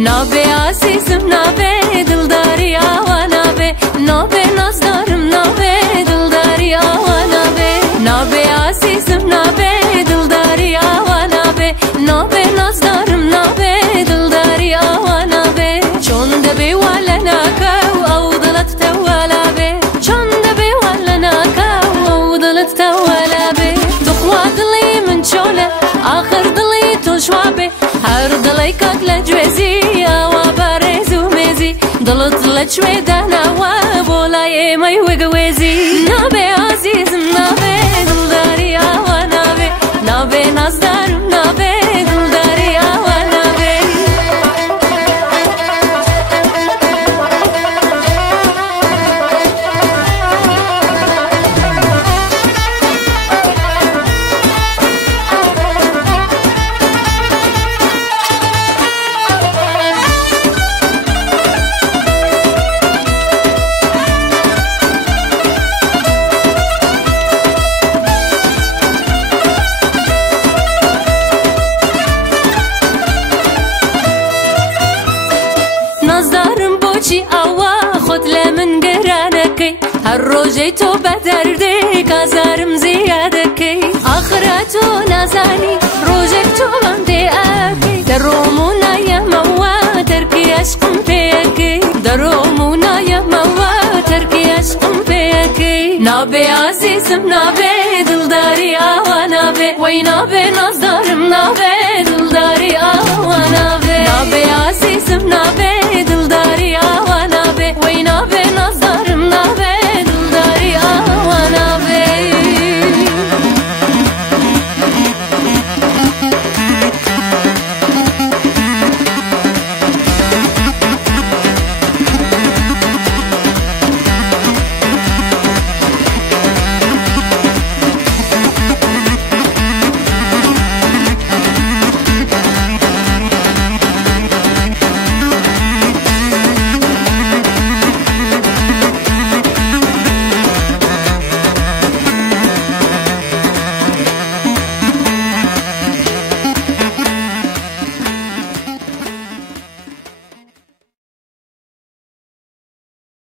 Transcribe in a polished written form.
نابه عزیزم نابه دلداری آوا نابه نابه نازدارم نابه دلداری آوا نابه نابه عزیزم نابه دلداری آوا نابه نابه نازدارم نابه دلداری آوا نابه چون دبی ولا ناکاو او دلت تولا به چون دبی ولا ناکاو او دلت تولا به دخوا دلی من چونه آخر دلی تو شوابه هر دلی کاک لجوزی ضلت لشوي دهنا وبولاي ما يوقوزي نابي عزيزم نابي دلداري آوا نابي نابي نازدارم نابي دلداري آوا نابي هالروجي تو بدردي كازارم زيادكي آخراتو نازاني روجك تو بندي أكي درومونا يا موا تركي عشقم فيكي درومونا يا موا تركي عشقم فيكي نابي عزيزم نابي دلداري آوا نابي وي نابي نازدارم نابي دلداري